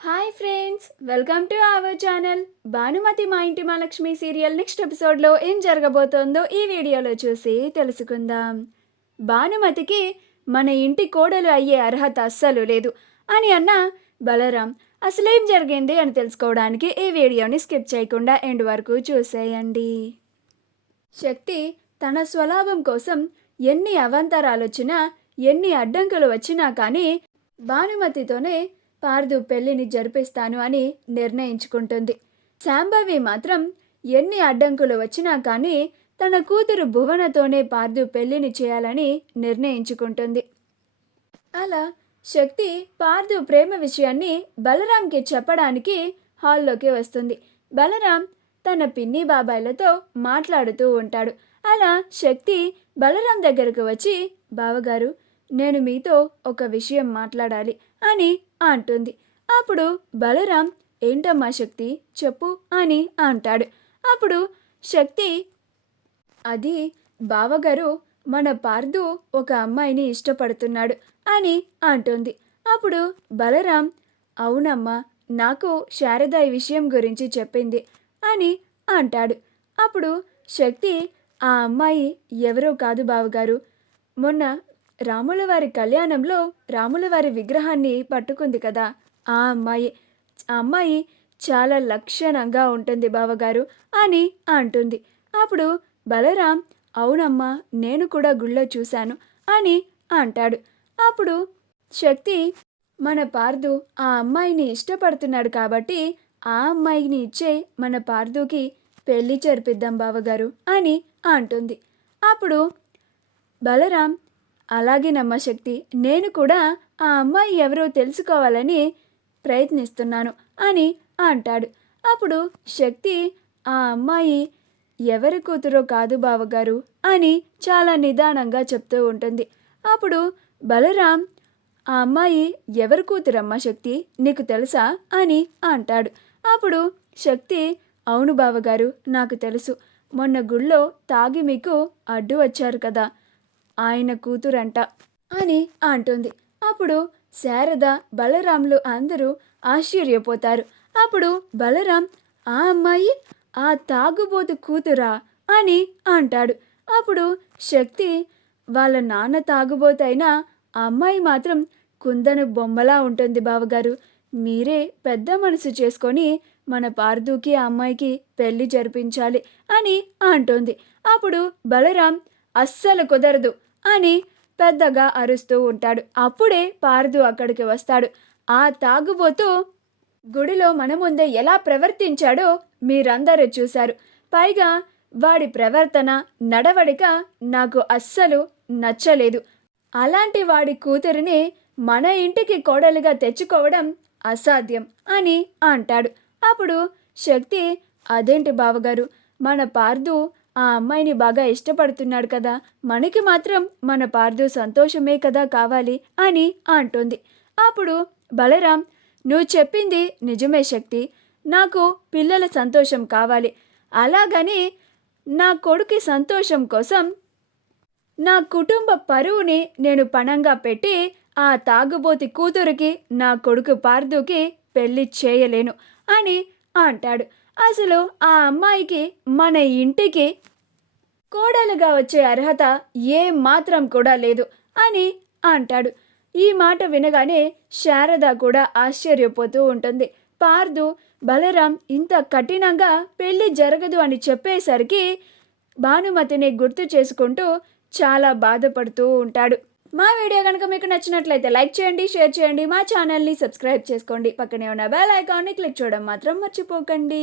Hi friends, welcome to our channel. Bhanumathi మా ఇంటి Mahalakshmi serial next ఎపిసోడ్లో ఏం జరగబోతోందో ఈ వీడియోలో చూసి తెలుసుకుందాం. భానుమతికి మన ఇంటి కోడలు అయ్యే అర్హత అస్సలు లేదు అని అన్న బలరాం అసలేం జరిగింది అని తెలుసుకోవడానికి ఈ వీడియోని స్కిప్ చేయకుండా ఎండ్ వరకు చూసేయండి. శక్తి తన స్వలాభం కోసం ఎన్ని అవాంతరాలు వచ్చినా ఎన్ని అడ్డంకులు వచ్చినా కానీ భానుమతితోనే పార్దు పెళ్లిని జరిపిస్తాను అని నిర్ణయించుకుంటుంది. శాంభవి మాత్రం ఎన్ని అడ్డంకులు వచ్చినా కానీ తన కూతురు భువనతోనే పార్దు పెళ్లిని చేయాలని నిర్ణయించుకుంటుంది. అలా శక్తి పార్దు ప్రేమ విషయాన్ని బలరాంకి చెప్పడానికి హాల్లోకి వస్తుంది. బలరాం తన పిన్ని బాబాయ్లతో మాట్లాడుతూ ఉంటాడు. అలా శక్తి బలరాం దగ్గరకు వచ్చి, బావగారు, నేను మీతో ఒక విషయం మాట్లాడాలి అని అంటుంది. అప్పుడు బలరాం, ఏంటమ్మా శక్తి, చెప్పు అని అంటాడు. అప్పుడు శక్తి, అది బావగారు, మన పార్దు ఒక అమ్మాయిని ఇష్టపడుతున్నాడు అని అంటుంది. అప్పుడు బలరాం, అవునమ్మా, నాకు శారద ఈ విషయం గురించి చెప్పింది అని అంటాడు. అప్పుడు శక్తి, ఆ అమ్మాయి ఎవరో కాదు బావగారు, మొన్న రాములవారి కళ్యాణంలో రాములవారి విగ్రహాన్ని పట్టుకుంది కదా, ఆ అమ్మాయి చాలా లక్షణంగా ఉంటుంది బావగారు అని అంటుంది. అప్పుడు బలరాం, అవునమ్మా, నేను కూడా గుళ్ళో చూశాను అని అంటాడు. అప్పుడు శక్తి, మన పార్దు ఆ అమ్మాయిని ఇష్టపడుతున్నాడు కాబట్టి ఆ అమ్మాయిని ఇచ్చే మన పార్దుకి పెళ్లి జరిపిద్దాం బావగారు అని అంటుంది. అప్పుడు బలరాం, అలాగే నమ్మశక్తి, నేను కూడా ఆ అమ్మాయి ఎవరో తెలుసుకోవాలని ప్రయత్నిస్తున్నాను అని అంటాడు. అప్పుడు శక్తి, ఆ అమ్మాయి ఎవరి కూతురో కాదు బావగారు అని చాలా నిదానంగా చెప్తూ ఉంటుంది. అప్పుడు బలరాం, ఆ అమ్మాయి ఎవరి కూతురమ్మా శక్తి, నీకు తెలుసా అని అంటాడు. అప్పుడు శక్తి, అవును బావగారు, నాకు తెలుసు, మొన్న గుళ్ళో తాగి మీకు అడ్డు వచ్చారు కదా, ఆయన కూతురంట అని అంటుంది. అప్పుడు శారద, బలరాంలు అందరూ ఆశ్చర్యపోతారు. అప్పుడు బలరాం, ఆ అమ్మాయి ఆ తాగుబోతు కూతురా అని అంటాడు. అప్పుడు శక్తి, వాళ్ళ నాన్న తాగుబోతైనా ఆ అమ్మాయి మాత్రం కుందను బొమ్మలా ఉంటుంది బావగారు, మీరే పెద్ద మనసు చేసుకొని మన పార్దుకి ఆ అమ్మాయికి పెళ్లి జరిపించాలి అని అంటుంది. అప్పుడు బలరాం, అస్సలు కుదరదు అని పెద్దగా అరుస్తూ ఉంటాడు. అప్పుడే పార్దు అక్కడికి వస్తాడు. ఆ తాగుబోతూ గుడిలో మన ముందే ఎలా ప్రవర్తించాడో మీరందరూ చూశారు. పైగా వాడి ప్రవర్తన, నడవడిక నాకు అస్సలు నచ్చలేదు. అలాంటి వాడి కూతురిని మన ఇంటికి కోడలుగా తెచ్చుకోవడం అసాధ్యం అని అంటాడు. అప్పుడు శక్తి, అదేంటి బావగారు, మన పార్దు ఆ అమ్మాయిని బాగా ఇష్టపడుతున్నాడు కదా, మనకి మాత్రం మన పార్దు సంతోషమే కదా కావాలి అని అంటుంది. అప్పుడు బలరాం, నువ్వు చెప్పింది నిజమే శక్తి, నాకు పిల్లల సంతోషం కావాలి, అలాగని నా కొడుకు సంతోషం కోసం నా కుటుంబ పరువుని నేను పణంగా పెట్టి ఆ తాగుబోతి కూతురికి నా కొడుకు పార్దుకి పెళ్లి చేయలేను అని అంటాడు. అసలు ఆ అమ్మాయికి మన ఇంటికి కోడలుగా వచ్చే అర్హత ఏ మాత్రం కూడా లేదు అని అంటాడు. ఈ మాట వినగానే శారద కూడా ఆశ్చర్యపోతూ ఉంటుంది. పార్దు బలరాం ఇంత కఠినంగా పెళ్లి జరగదు అని చెప్పేసరికి భానుమతిని గుర్తు చేసుకుంటూ చాలా బాధపడుతూ ఉంటాడు. మా వీడియో కనుక మీకు నచ్చినట్లయితే లైక్ చేయండి, షేర్ చేయండి, మా ఛానల్ని సబ్స్క్రైబ్ చేసుకోండి, పక్కనే ఉన్న బెల్ ఐకాన్ని క్లిక్ చేయడం మాత్రం మర్చిపోకండి.